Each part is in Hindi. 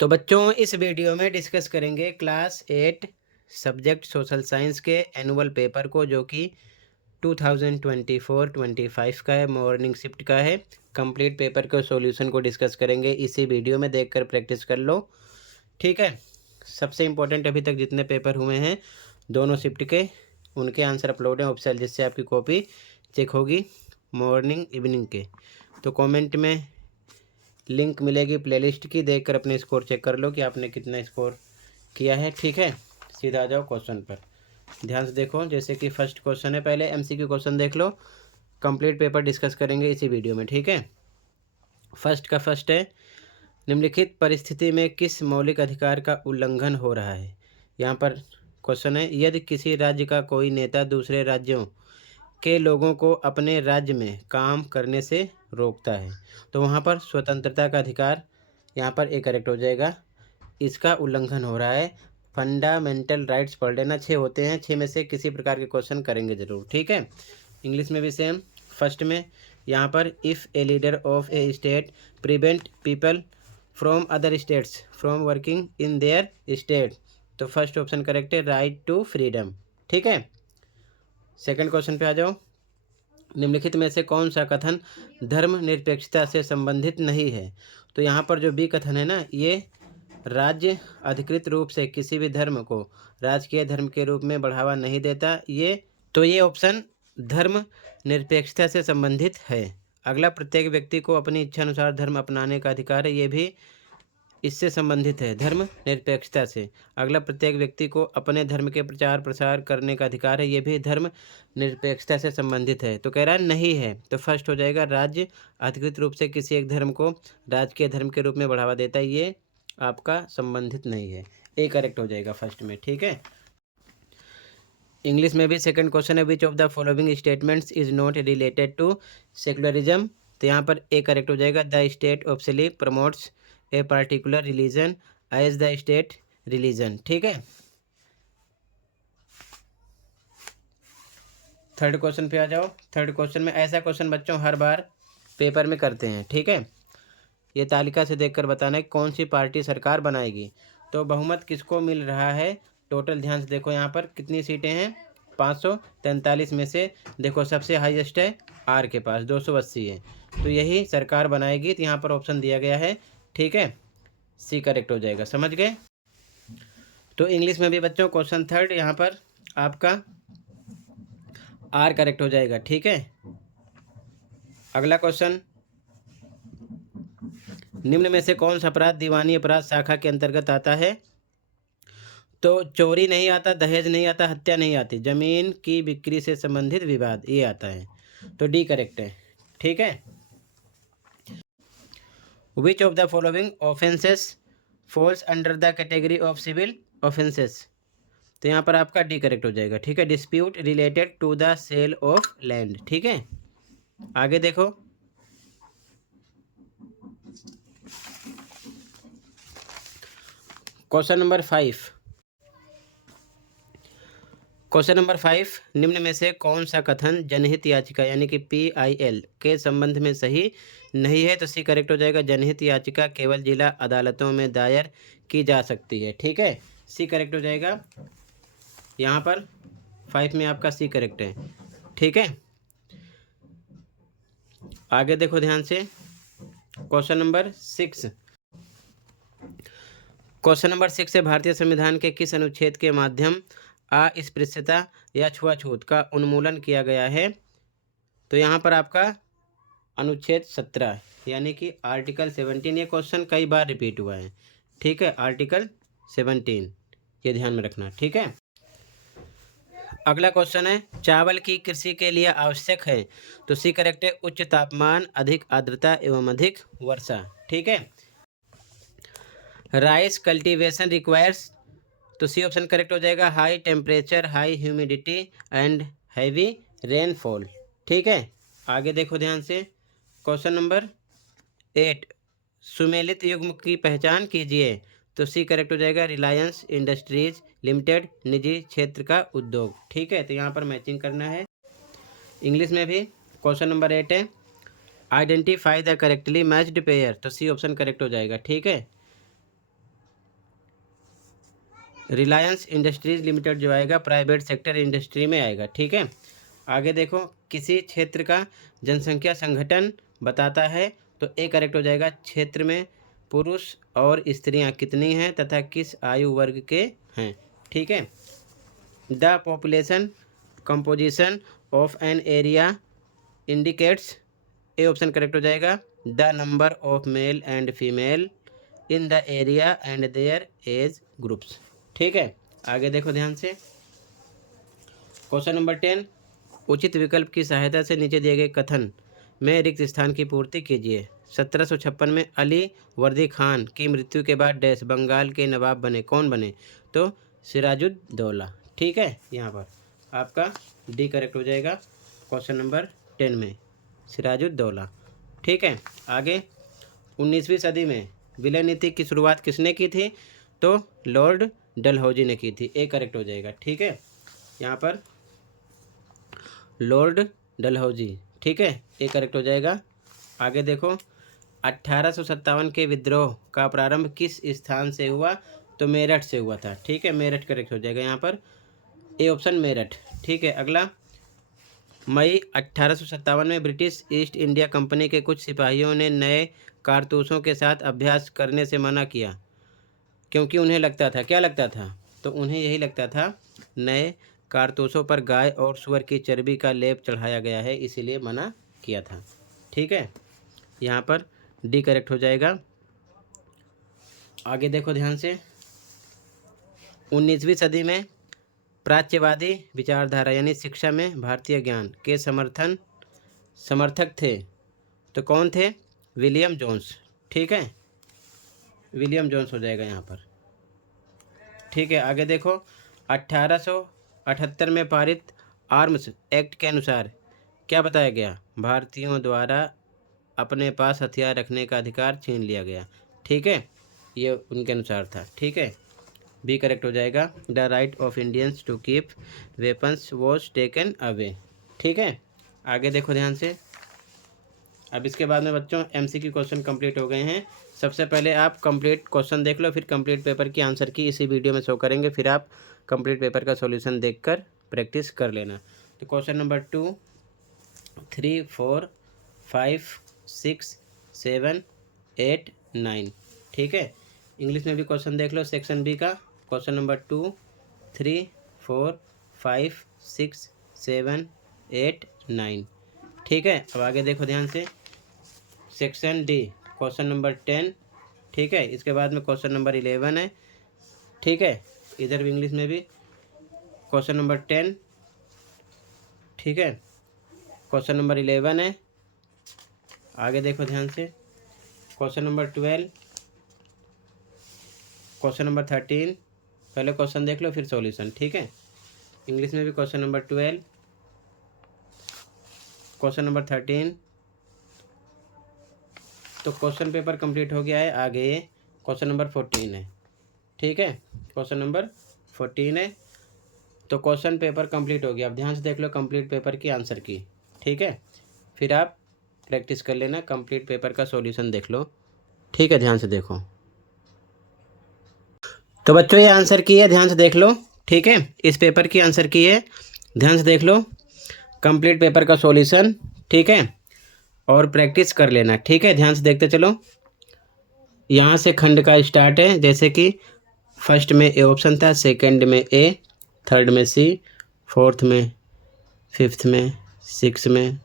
तो बच्चों इस वीडियो में डिस्कस करेंगे क्लास 8 सब्जेक्ट सोशल साइंस के एनुअल पेपर को, जो कि 2024-25 का है, मॉर्निंग शिफ्ट का है। कंप्लीट पेपर के सॉल्यूशन को डिस्कस करेंगे। इसी वीडियो में देखकर प्रैक्टिस कर लो, ठीक है। सबसे इम्पोर्टेंट अभी तक जितने पेपर हुए हैं दोनों शिफ्ट के, उनके आंसर अपलोड हैं ऑफिशियल, जिससे आपकी कॉपी चेक होगी मॉर्निंग इवनिंग के। तो कमेंट में लिंक मिलेगी प्लेलिस्ट की, देखकर अपने स्कोर चेक कर लो कि आपने कितना स्कोर किया है, ठीक है। सीधा आ जाओ क्वेश्चन पर, ध्यान से देखो। जैसे कि फर्स्ट क्वेश्चन है, पहले एमसीक्यू क्वेश्चन देख लो, कंप्लीट पेपर डिस्कस करेंगे इसी वीडियो में, ठीक है। फर्स्ट का फर्स्ट है, निम्नलिखित परिस्थिति में किस मौलिक अधिकार का उल्लंघन हो रहा है। यहाँ पर क्वेश्चन है, यदि किसी राज्य का कोई नेता दूसरे राज्यों के लोगों को अपने राज्य में काम करने से रोकता है, तो वहाँ पर स्वतंत्रता का अधिकार, यहाँ पर एक करेक्ट हो जाएगा, इसका उल्लंघन हो रहा है। फंडामेंटल राइट्स पढ़ लेना, 6 होते हैं, 6 में से किसी प्रकार के क्वेश्चन करेंगे जरूर, ठीक है। इंग्लिश में भी सेम। फर्स्ट में यहाँ पर if a leader of A state prevent people from other states from working in their state, तो फर्स्ट ऑप्शन करेक्ट है, राइट टू फ्रीडम, ठीक है। सेकंड क्वेश्चन पे आ जाओ, निम्नलिखित में से कौन सा कथन धर्मनिरपेक्षता से संबंधित नहीं है। तो यहाँ पर जो बी कथन है ना, ये राज्य अधिकृत रूप से किसी भी धर्म को राजकीय धर्म के रूप में बढ़ावा नहीं देता, ये ऑप्शन धर्म निरपेक्षता से संबंधित है। अगला, प्रत्येक व्यक्ति को अपनी इच्छा अनुसार धर्म अपनाने का अधिकार है, ये भी इससे संबंधित है, धर्म निरपेक्षता से। अगला, प्रत्येक व्यक्ति को अपने धर्म के प्रचार प्रसार करने का अधिकार है, ये भी धर्म निरपेक्षता से संबंधित है। तो कह रहा है नहीं है, तो फर्स्ट हो जाएगा, राज्य अधिकृत रूप से किसी एक धर्म को राजकीय धर्म के रूप में बढ़ावा देता है, ये आपका संबंधित नहीं है, ए करेक्ट हो जाएगा फर्स्ट में, ठीक है। इंग्लिश में भी सेकंड क्वेश्चन है, which of the following statements is not related to secularism, तो यहाँ पर ए करेक्ट हो जाएगा, the state officially promotes a particular religion as the state religion, ठीक है। थर्ड क्वेश्चन पे आ जाओ। थर्ड क्वेश्चन में ऐसा क्वेश्चन बच्चों हर बार पेपर में करते हैं, ठीक है। ये तालिका से देखकर बताना है कौन सी पार्टी सरकार बनाएगी। तो बहुमत किसको मिल रहा है, टोटल ध्यान से देखो, यहाँ पर कितनी सीटें हैं, 543 में से देखो सबसे हाईएस्ट है आर के पास 280 है, तो यही सरकार बनाएगी। तो यहाँ पर ऑप्शन दिया गया है, ठीक है, सी करेक्ट हो जाएगा, समझ गए। तो इंग्लिश में भी बच्चों क्वेश्चन थर्ड, यहाँ पर आपका आर करेक्ट हो जाएगा, ठीक है। अगला क्वेश्चन, निम्न में से कौन सा अपराध दीवानी अपराध शाखा के अंतर्गत आता है। तो चोरी नहीं आता, दहेज नहीं आता, हत्या नहीं आती, जमीन की बिक्री से संबंधित विवाद ये आता है, तो डी करेक्ट है, ठीक है। Which of the following offences falls under the category of civil offences, तो यहाँ पर आपका डी करेक्ट हो जाएगा, ठीक है। Dispute related to the sale of land, ठीक है। आगे देखो, क्वेश्चन नंबर 5। क्वेश्चन नंबर 5, निम्न में से कौन सा कथन जनहित याचिका यानी कि PIL के संबंध में सही नहीं है, तो सी करेक्ट हो जाएगा, जनहित याचिका केवल जिला अदालतों में दायर की जा सकती है, ठीक है, सी करेक्ट हो जाएगा। यहाँ पर 5 में आपका सी करेक्ट है, ठीक है। आगे देखो ध्यान से, क्वेश्चन नंबर 6। क्वेश्चन नंबर 6 है, भारतीय संविधान के किस अनुच्छेद के माध्यम अस्पृश्यता या छुआछूत का उन्मूलन किया गया है। तो यहाँ पर आपका अनुच्छेद 17 यानी कि आर्टिकल 17, ये क्वेश्चन कई बार रिपीट हुआ है, ठीक है, आर्टिकल 17 ये ध्यान में रखना, ठीक है। अगला क्वेश्चन है, चावल की कृषि के लिए आवश्यक है, तो सी करेक्ट है, उच्च तापमान, अधिक आर्द्रता एवं अधिक वर्षा, ठीक है। राइस कल्टीवेशन रिक्वायर्स, तो सी ऑप्शन करेक्ट हो जाएगा, high temperature, high humidity and heavy rainfall, ठीक है। आगे देखो ध्यान से, क्वेश्चन नंबर 8, सुमेलित युग्म की पहचान कीजिए, तो सी करेक्ट हो जाएगा, रिलायंस इंडस्ट्रीज लिमिटेड, निजी क्षेत्र का उद्योग, ठीक है। तो यहाँ पर मैचिंग करना है। इंग्लिश में भी क्वेश्चन नंबर 8 है, identify the correctly matched pair, तो सी ऑप्शन करेक्ट हो जाएगा, ठीक है। रिलायंस इंडस्ट्रीज लिमिटेड जो आएगा प्राइवेट सेक्टर इंडस्ट्री में आएगा। ठीक है, आगे देखो, किसी क्षेत्र का जनसंख्या संगठन बताता है, तो ए करेक्ट हो जाएगा। क्षेत्र में पुरुष और स्त्रियां कितनी हैं तथा किस आयु वर्ग के हैं। ठीक है, the population composition of an area indicates, A option correct हो जाएगा। The number of male and female in the area and their age groups. ठीक है, आगे देखो ध्यान से, क्वेश्चन नंबर 10, उचित विकल्प की सहायता से नीचे दिए गए कथन में रिक्त स्थान की पूर्ति कीजिए। 1756 में अली वर्दी खान की मृत्यु के बाद डैश बंगाल के नवाब बने, कौन बने, तो सिराजुद्दौला। ठीक है, यहाँ पर आपका डी करेक्ट हो जाएगा क्वेश्चन नंबर 10 में, सिराजुद्दौला। ठीक है, आगे 19वीं सदी में विलय नीति की शुरुआत किसने की थी, तो लॉर्ड डलहौजी ने की थी, ए करेक्ट हो जाएगा। ठीक है, यहाँ पर लॉर्ड डलहौजी। ठीक है, ए करेक्ट हो जाएगा। आगे देखो, 1857 के विद्रोह का प्रारंभ किस स्थान से हुआ, तो मेरठ से हुआ था। ठीक है, मेरठ करेक्ट हो जाएगा यहाँ पर, ए ऑप्शन मेरठ। ठीक है, अगला, मई 1857 में ब्रिटिश ईस्ट इंडिया कंपनी के कुछ सिपाहियों ने नए कारतूसों के साथ अभ्यास करने से मना किया, क्योंकि उन्हें लगता था, क्या लगता था, तो उन्हें यही लगता था नए कारतूसों पर गाय और सूअर की चर्बी का लेप चढ़ाया गया है, इसीलिए मना किया था। ठीक है, यहाँ पर डी करेक्ट हो जाएगा। आगे देखो ध्यान से, 19वीं सदी में प्राच्यवादी विचारधारा यानी शिक्षा में भारतीय ज्ञान के समर्थक थे, तो कौन थे, विलियम जोन्स। ठीक है, विलियम जोन्स हो जाएगा यहाँ पर। ठीक है, आगे देखो, 1878 में पारित आर्म्स एक्ट के अनुसार क्या बताया गया, भारतीयों द्वारा अपने पास हथियार रखने का अधिकार छीन लिया गया। ठीक है, ये उनके अनुसार था। ठीक है, बी करेक्ट हो जाएगा। The right of Indians to keep weapons was taken away. ठीक है, आगे देखो ध्यान से, अब इसके बाद में बच्चों एमसीक्यू क्वेश्चन कंप्लीट हो गए हैं। सबसे पहले आप कंप्लीट क्वेश्चन देख लो, फिर कंप्लीट पेपर की आंसर की इसी वीडियो में शो करेंगे, फिर आप कंप्लीट पेपर का सॉल्यूशन देखकर प्रैक्टिस कर लेना। तो क्वेश्चन नंबर 2, 3, 4, 5, 6, 7, 8, 9। ठीक है, इंग्लिश में भी क्वेश्चन देख लो सेक्शन बी का, क्वेश्चन नंबर 2, 3, 4, 5, 6, 7, 8, 9। ठीक है, अब आगे देखो ध्यान से, सेक्शन डी क्वेश्चन नंबर 10। ठीक है, इसके बाद में क्वेश्चन नंबर 11 है। ठीक है, इधर भी इंग्लिश में भी क्वेश्चन नंबर 10। ठीक है, क्वेश्चन नंबर 11 है। आगे देखो ध्यान से, क्वेश्चन नंबर 12, क्वेश्चन नंबर 13। पहले क्वेश्चन देख लो फिर सॉल्यूशन। ठीक है, इंग्लिश में भी क्वेश्चन नंबर 12, क्वेश्चन नंबर 13। तो क्वेश्चन पेपर कंप्लीट हो गया है। आगे क्वेश्चन नंबर 14 है। ठीक है, क्वेश्चन नंबर 14 है, तो क्वेश्चन पेपर कंप्लीट हो गया। अब ध्यान से देख लो कंप्लीट पेपर की आंसर की। ठीक है, फिर आप प्रैक्टिस कर लेना, कंप्लीट पेपर का सॉल्यूशन देख लो। ठीक है, ध्यान से देखो। तो बच्चों ये आंसर की है, ध्यान से देख लो। ठीक है, इस पेपर की आंसर की है, ध्यान से देख लो, कंप्लीट पेपर का सॉल्यूशन। ठीक है, और प्रैक्टिस कर लेना। ठीक है, ध्यान से देखते चलो, यहाँ से खंड का स्टार्ट है, जैसे कि फर्स्ट में ए ऑप्शन था, सेकंड में ए, थर्ड में सी, फोर्थ में, फिफ्थ में, सिक्स में,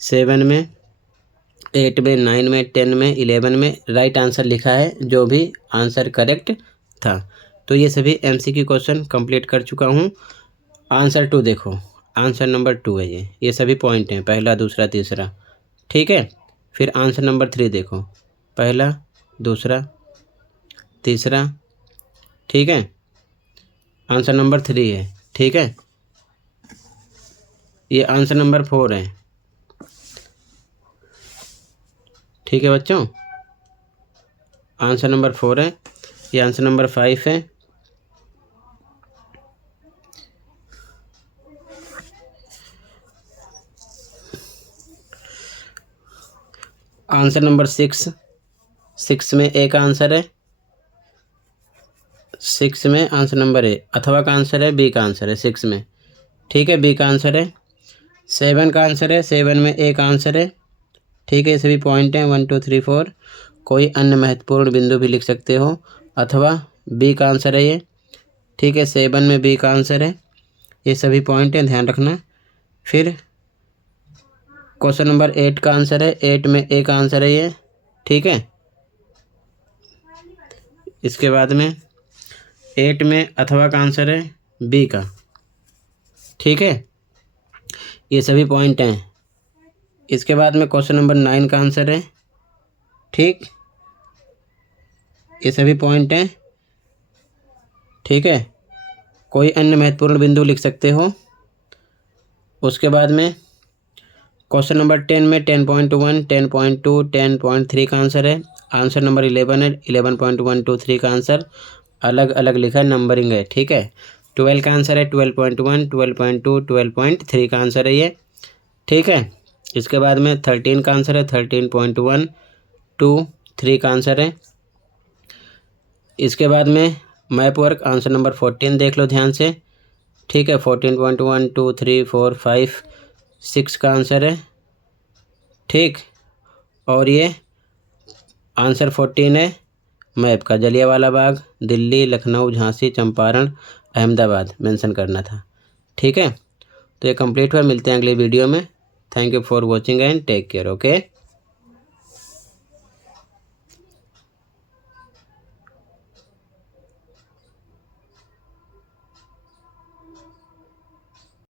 सेवन में, 8 में, 9 में, 10 में, 11 में राइट आंसर लिखा है, जो भी आंसर करेक्ट था। तो ये सभी एमसीक्यू क्वेश्चन कंप्लीट कर चुका हूँ। आंसर 2 देखो, आंसर नंबर 2 है ये सभी पॉइंट हैं, पहला, दूसरा, तीसरा। ठीक है, फिर आंसर नंबर 3 देखो, पहला, दूसरा, तीसरा। ठीक है, आंसर नंबर 3 है। ठीक है, ये आंसर नंबर 4 है। ठीक है बच्चों, आंसर नंबर 4 है, ये आंसर नंबर 5 है। आंसर नंबर 6 में ए का आंसर है। 6 में आंसर नंबर ए, अथवा का आंसर है, बी का आंसर है 6 में, ठीक है, बी का आंसर है। 7 का आंसर है, 7 में ए का आंसर है, ठीक है। ये सभी पॉइंट हैं 1 2 3 4। कोई अन्य महत्वपूर्ण बिंदु भी लिख सकते हो, अथवा बी का आंसर है ये, ठीक है। 7 में बी का आंसर है, ये सभी पॉइंट हैं, ध्यान रखना। फिर क्वेश्चन नंबर 8 का आंसर है, 8 में ए का आंसर है ये, ठीक है। इसके बाद में 8 में अथवा का आंसर है बी का, ठीक है। ये सभी पॉइंट हैं। इसके बाद में क्वेश्चन नंबर 9 का आंसर है, ठीक, ये सभी पॉइंट हैं, ठीक है। कोई अन्य महत्वपूर्ण बिंदु लिख सकते हो। उसके बाद में क्वेश्चन नंबर 10 में 10.1 10.2 10.3 का आंसर है। आंसर नंबर 11 है, 11.123 का आंसर अलग अलग लिखा है, नंबरिंग है, ठीक है। 12 का आंसर है 12.1 12.2 12.3 का आंसर है ये, ठीक है। इसके बाद में 13 का आंसर है 13.1 2 3 का आंसर है। इसके बाद में मैप वर्क आंसर नंबर 14 देख लो ध्यान से, ठीक है। 14.1 2 3 4 5 6 का आंसर है, ठीक। और ये आंसर 14 है मैप का, जलियांवाला बाग, दिल्ली, लखनऊ, झांसी, चंपारण, अहमदाबाद मेंशन करना था, ठीक है। तो ये कंप्लीट हुआ, मिलते हैं अगले वीडियो में। Thank you for watching and take care, okay.